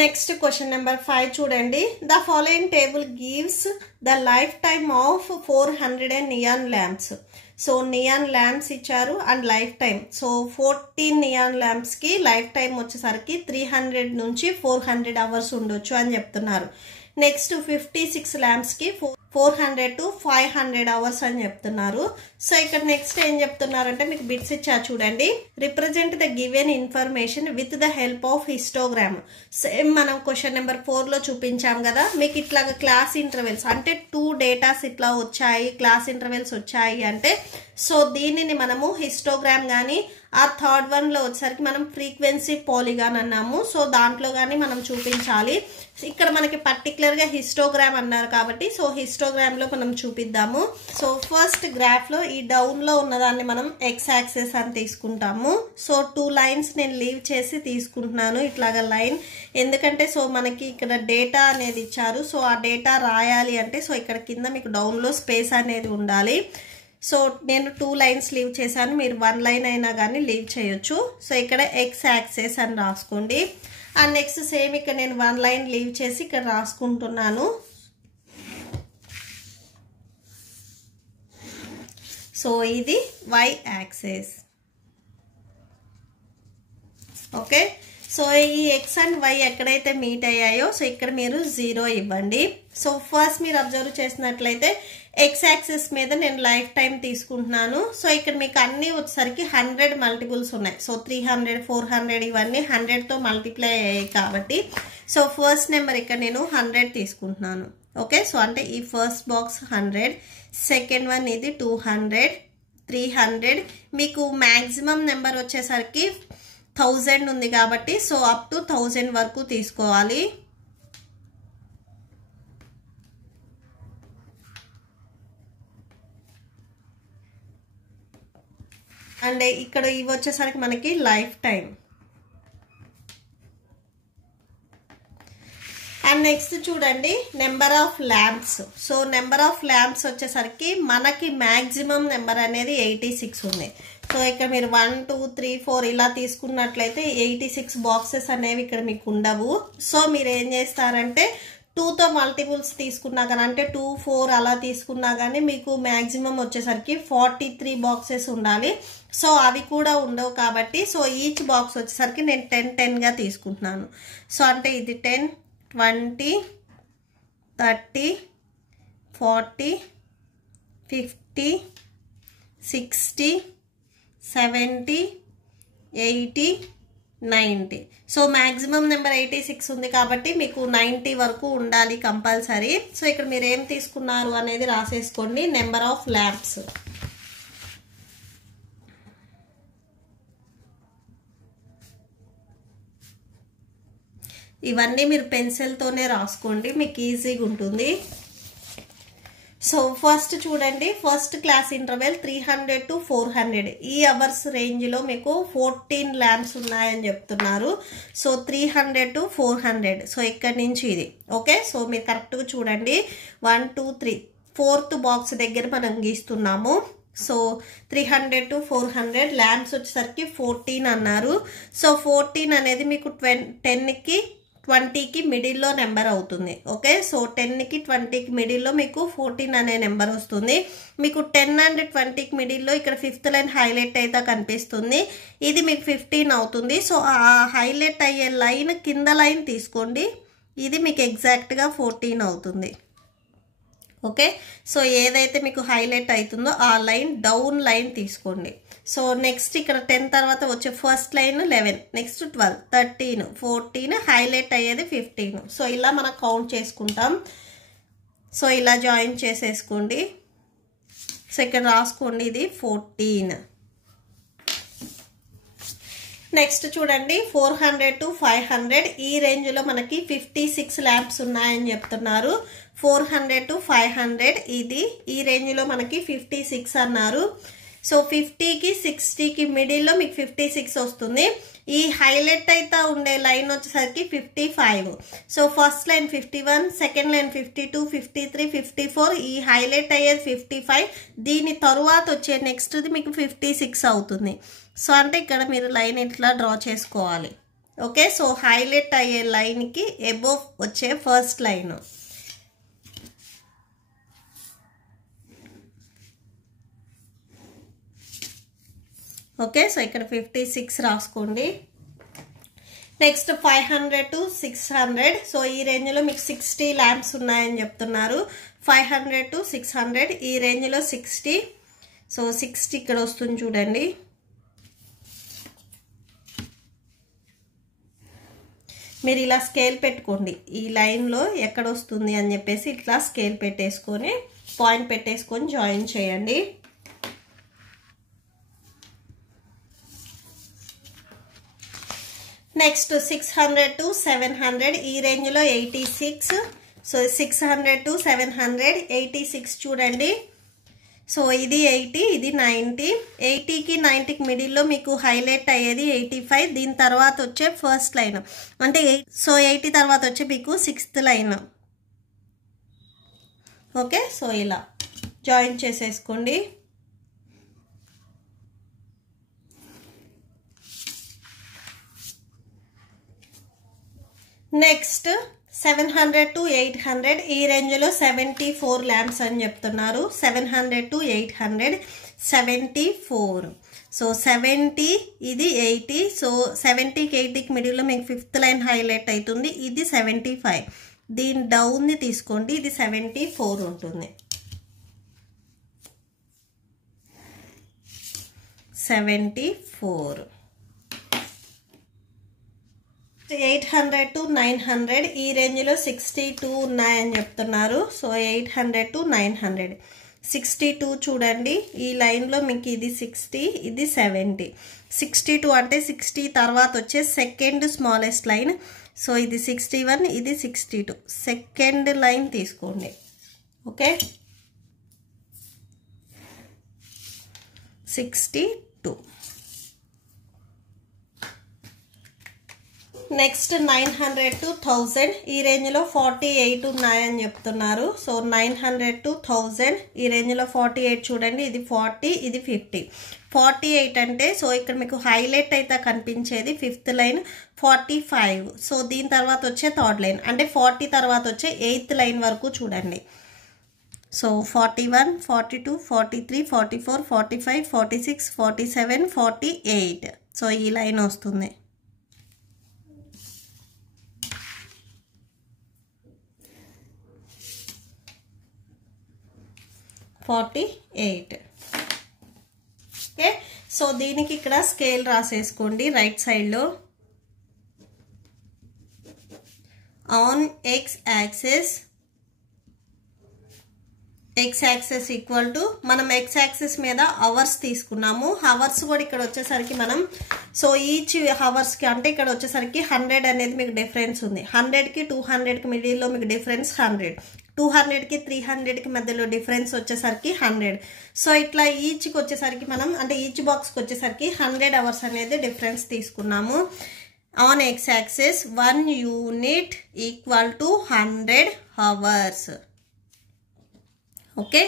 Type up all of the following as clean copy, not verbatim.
Next question number 5 చూడండి. The following table gives the lifetime of 400 neon lamps. So neon lamps ఇచ్చారు and lifetime. So 14 neon lamps కి lifetime వచ్చేసరికి 300 నుంచి 400 hours ఉండొచ్చు అని చెప్తున్నారు. నెక్స్ట్ 56 lamps కి 400 to 500 hours అని చెప్తున్నారు. సో ఇక్కడ నెక్స్ట్ ఏం చెప్తున్నారంటే మీకు బిట్స్ ఇచ్చా చూడండి. Represent the given information with the help of histogram. Same మనం క్వశ్చన్ నెంబర్ 4 లో చూపించాం కదా. మీకు ఇట్లాగా క్లాస్ ఇంటర్వెల్స్ అంటే 2 డేటాస్ ఇట్లా వచ్చాయి, క్లాస్ ఇంటర్వెల్స్ వచ్చాయి అంటే సో దీనిని మనము హిస్టోగ్రామ్ కానీ ఆ థర్డ్ వన్ లో వచ్చేసరికి మనం ఫ్రీక్వెన్సీ పాలిగాన్ అన్నాము. సో దాంట్లో కానీ మనం చూపించాలి. ఇక్కడ మనకి పర్టికులర్ గా హిస్టోగ్రామ్ అన్నారు కాబట్టి సో హిస్టోగ్రామ్ లో మనం చూపిద్దాము. సో ఫస్ట్ గ్రాఫ్ లో ఈ డౌన్ లో ఉన్నదాన్ని మనం ఎక్స్ యాక్సెస్ అని తీసుకుంటాము. సో 2 లైన్స్ నేను లీవ్ చేసి తీసుకుంటున్నాను ఇట్లాగా లైన్. ఎందుకంటే సో మనకి ఇక్కడ డేటా అనేది ఇచ్చారు. సో ఆ డేటా రాయాలి అంటే సో ఇక్కడ కింద మీకు డౌన్ లో స్పేస్ అనేది ఉండాలి. సో నేను 2 లైన్స్ లీవ్ చేశాను, మీరు 1 లైన్ అయినా కానీ లీవ్ చేయొచ్చు. సో ఇక్కడ ఎక్స్ యాక్సెస్ అని రాసుకోండి. అండ్ నెక్స్ట్ సేమ్ ఇక్కడ నేను 1 లైన్ లీవ్ చేసి ఇక్కడ రాసుకుంటున్నాను. సో ఇది వై యాక్సెస్. ఓకే, సో ఈ ఎక్స్ అండ్ వై ఎక్కడైతే మీట్ అయ్యాయో సో ఇక్కడ మీరు 0 ఇవ్వండి. సో ఫస్ట్ మీరు అబ్జర్వ్ చేసినట్లయితే ఎక్స్ యాక్సిస్ మీద నేను లైఫ్ టైం తీసుకుంటున్నాను. సో ఇక్కడ మీకు అన్ని వచ్చేసరికి 100 మల్టిపుల్స్ ఉన్నాయి. సో 300 400 ఇవన్నీ 100 తో మల్టిప్లై అయ్యాయి కాబట్టి సో ఫస్ట్ నెంబర్ ఇక్కడ నేను 100 తీసుకుంటున్నాను. ఓకే, సో అంటే ఈ ఫస్ట్ బాక్స్ 100, సెకండ్ వన్ ఇది 200, 300. మీకు మ్యాక్సిమం నెంబర్ వచ్చేసరికి 1000 ఉంది కాబట్టి సో అప్ టు 1000 వరకు తీసుకోవాలి. అండ్ ఇక్కడ ఇవి వచ్చేసరికి మనకి లైఫ్ టైం. అండ్ నెక్స్ట్ చూడండి number of lamps. So number of lamps వచ్చేసరికి మనకి మ్యాక్సిమం నెంబర్ అనేది 86 ఉంది. సో ఇక్కడ మీరు 1 2 3 4 ఇలా తీసుకున్నట్లయితే 86 బాక్సెస్ అనేవి ఇక్కడ మీకు ఉండవు. సో మీరు ఏం చేస్తారంటే 2తో మల్టిపుల్స్ తీసుకున్నా కానీ అంటే 2 4 అలా తీసుకున్నా కానీ మీకు మ్యాక్సిమం వచ్చేసరికి 43 బాక్సెస్ ఉండాలి. సో అవి కూడా ఉండవు కాబట్టి సో ఈచ్ బాక్స్ వచ్చేసరికి నేను 10 10గా తీసుకుంటున్నాను. సో అంటే ఇది 10 20 30 40 50 60 70 80 90. సో మ్యాక్సిమం నెంబర్ 86 ఉంది కాబట్టి మీకు 90 వరకు ఉండాలి కంపల్సరీ. సో ఇక్కడ మీరు ఏం తీసుకున్నారు అనేది రాసేసుకోండి. Number of lamps. ఇవన్నీ మీరు పెన్సిల్తోనే రాసుకోండి, మీకు ఈజీగా ఉంటుంది. సో ఫస్ట్ చూడండి, ఫస్ట్ క్లాస్ ఇంటర్వెల్ 300 to 400 ఈ అవర్స్ రేంజ్లో మీకు 14 ల్యాంప్స్ ఉన్నాయని చెప్తున్నారు. So 300 to 400. సో ఇక్కడి నుంచి ఇది ఓకే. సో మీరు కరెక్ట్గా చూడండి 1 2 3 4th బాక్స్ దగ్గర మనం గీస్తున్నాము. సో 300 to 400 ల్యాంప్స్ వచ్చేసరికి 14 అన్నారు. సో 14 అనేది మీకు 10కి 20కి మిడిల్లో నెంబర్ అవుతుంది. ఓకే, సో 10కి 20కి మిడిల్లో మీకు 14 అనే నెంబర్ వస్తుంది. మీకు 10 అండ్ 20కి మిడిల్లో ఇక్కడ 5th లైన్ హైలైట్ అయితే కనిపిస్తుంది. ఇది మీకు 15 అవుతుంది. సో ఆ హైలైట్ అయ్యే లైన్ కింద లైన్ తీసుకోండి, ఇది మీకు ఎగ్జాక్ట్గా 14 అవుతుంది. ఓకే, సో ఏదైతే మీకు హైలైట్ అవుతుందో ఆ లైన్ డౌన్ లైన్ తీసుకోండి. సో నెక్స్ట్ ఇక్కడ 10 తర్వాత వచ్చే ఫస్ట్ లైన్ 11, నెక్స్ట్ 12 13 14 హైలైట్ అయ్యేది 15. సో ఇలా మనం కౌంట్ చేసుకుంటాం. సో ఇలా జాయిన్ చేసేసుకోండి. సో ఇక్కడ రాసుకోండి ఇది 14. నెక్స్ట్ చూడండి 400 to 500 ఈ రేంజ్లో మనకి 56 ల్యాంప్స్ ఉన్నాయని చెప్తున్నారు. 400 to 500 ఇది ఈ రేంజ్లో మనకి 56 అన్నారు. సో 50కి 60కి మిడిల్లో మీకు 56 వస్తుంది. ఈ హైలైట్ అయితే ఉండే లైన్ వచ్చేసరికి 55. So first line 51, second line 52 53 54, ఈ హైలైట్ అయ్యేది 55. దీని తరువాత వచ్చే నెక్స్ట్ది మీకు 56 అవుతుంది. సో అంటే ఇక్కడ మీరు లైన్ ఇట్లా డ్రా చేసుకోవాలి. ఓకే, సో హైలైట్ అయ్యే లైన్కి అబోవ్ వచ్చే ఫస్ట్ లైన్. ఓకే, సో ఇక్కడ 56 రాసుకోండి. Next 500 to 600. సో ఈ రేంజ్లో మీకు 60 ల్యాంప్స్ ఉన్నాయని చెప్తున్నారు. 500 to 600 ఈ రేంజ్లో 60. సో 60 ఇక్కడ వస్తుంది చూడండి. మీరు ఇలా స్కేల్ పెట్టుకోండి, ఈ లైన్లో ఎక్కడ వస్తుంది అని చెప్పేసి ఇట్లా స్కేల్ పెట్టేసుకొని పాయింట్ పెట్టేసుకొని జాయిన్ చేయండి. నెక్స్ట్ 600 to 700 ఈ రేంజ్లో 86. సో 600 to 700 86 చూడండి. సో ఇది 80, ఇది 90. 80కి 90కి మిడిల్లో మీకు హైలైట్ అయ్యేది 85. దీని తర్వాత వచ్చే ఫస్ట్ లైన్ అంటే సో 80 తర్వాత వచ్చే మీకు 6th లైన్. ఓకే, సో ఇలా జాయిన్ చేసేసుకోండి. నెక్స్ట్ 700 to 800 ఈ రేంజ్లో 74 ల్యాంప్స్ అని చెప్తున్నారు. 700 to 800 74. సో 70 ఇది 80. సో 70కి 80కి మిడిల్లో మీకు 5th లైన్ హైలైట్ అవుతుంది. ఇది 75. దీని డౌన్ని తీసుకోండి, ఇది 74 ఉంటుంది. 74. 800 to 900 ఈ రేంజ్లో 62 ఉన్నాయని చెప్తున్నారు. సో 800 to 900 62 చూడండి. ఈ లైన్లో మీకు ఇది 60, ఇది 70. 62 అంటే 60 తర్వాత వచ్చే సెకండ్ స్మాలెస్ట్ లైన్. సో ఇది 61, ఇది 62. సెకండ్ లైన్ తీసుకోండి. ఓకే, 62. నెక్స్ట్ 900 to 1000 ఈ రేంజ్లో 48 ఉన్నాయని చెప్తున్నారు. సో 900 to 1000 ఈ రేంజ్లో 48 చూడండి. ఇది 40, ఇది 50. 48 అంటే సో ఇక్కడ మీకు హైలైట్ అయితే కనిపించేది 5th లైన్ 45. సో దీని తర్వాత వచ్చే 3rd లైన్ అంటే 40 తర్వాత వచ్చే 8th లైన్ వరకు చూడండి. సో 41, 42, 43, 44, 45, 46, 47, 48. సో ఈ లైన్ వస్తుంది. 48. ఓకే, సో దీనికి ఇక్కడ స్కేల్ రాసేసుకోండి రైట్ సైడ్లో. On x access equal to మనం ఎక్స్ యాక్సెస్ మీద అవర్స్ తీసుకున్నాము. హవర్స్ కూడా ఇక్కడ వచ్చేసరికి మనం సో ఈచ్ హవర్స్కి అంటే ఇక్కడ వచ్చేసరికి 100 అనేది మీకు డిఫరెన్స్ ఉంది. 100కి 200కి మిడిల్లో మీకు డిఫరెన్స్ 100. 200కి 300కి మధ్యలో డిఫరెన్స్ వచ్చేసరికి 100. సో ఇట్లా ఈచ్కి వచ్చేసరికి మనం అంటే ఈచ్ బాక్స్కి వచ్చేసరికి 100 అవర్స్ అనేది డిఫరెన్స్ తీసుకున్నాము. On x axis 1 unit equal to 100 hours. Okay,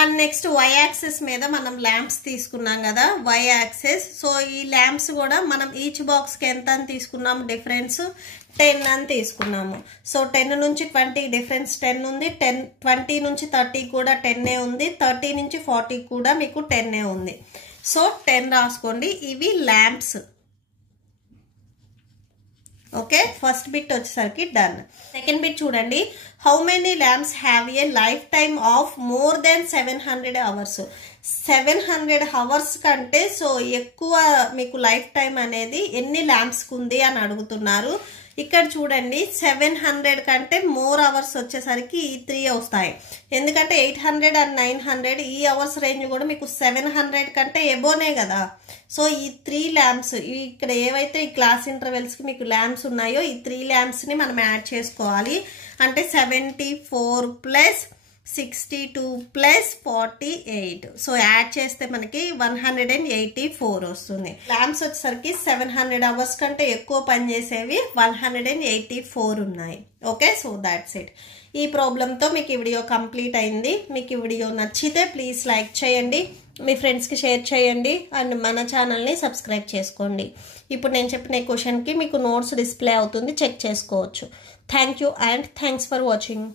and next y axis మీద మనం ల్యాంప్స్ తీసుకున్నాం కదా, వై యాక్సెస్. సో ఈ ల్యాంప్స్ కూడా మనం ఈచ్ బాక్స్కి ఎంత అని తీసుకున్నాము డిఫరెన్స్ 10 అని తీసుకున్నాము. సో 10 నుంచి 20 డిఫరెన్స్ 10 ఉంది. 20 నుంచి 30 కూడా 10 ఉంది. 30 నుంచి 40 కూడా మీకు 10 ఉంది. సో 10 రాసుకోండి. ఇవి ల్యాంప్స్. ఓకే, ఫస్ట్ బిట్ వచ్చేసరికి డన్. సెకండ్ బిట్ చూడండి. How many lamps have a life time of more than 700 hours. 700 hours కంటే సో ఎక్కువ మీకు లైఫ్ టైం అనేది ఎన్ని ల్యాంప్స్కి ఉంది అని అడుగుతున్నారు. ఇక్కడ చూడండి 700 కంటే మోర్ అవర్స్ వచ్చేసరికి ఈ 3 వస్తాయి. ఎందుకంటే 800 అండ్ 900 ఈ అవర్స్ రేంజ్ కూడా మీకు 700 కంటే ఎబోనే కదా. సో ఈ 3 ల్యాంప్స్ ఇక్కడ ఏవైతే ఈ క్లాస్ ఇంటర్వెల్స్కి మీకు ల్యాంప్స్ ఉన్నాయో ఈ 3 ల్యాంప్స్ని మనం యాడ్ చేసుకోవాలి. అంటే 74 ప్లస్ 62 ప్లస్ 48. సో యాడ్ చేస్తే మనకి 184 వస్తుంది. ల్యాంప్స్ వచ్చేసరికి 700 అవర్స్ కంటే ఎక్కువ పనిచేసేవి 184 ఉన్నాయి. Okay, so that's it. ఈ ప్రాబ్లంతో మీకు ఈ వీడియో కంప్లీట్ అయింది. మీకు ఈ వీడియో నచ్చితే ప్లీజ్ లైక్ చేయండి. మీ ఫ్రెండ్స్కి షేర్ చేయండి అండ్ మన ఛానల్ని సబ్స్క్రైబ్ చేసుకోండి. ఇప్పుడు నేను చెప్పిన క్వశ్చన్కి మీకు నోట్స్ డిస్ప్లే అవుతుంది, చెక్ చేసుకోవచ్చు. Thank you and thanks for watching.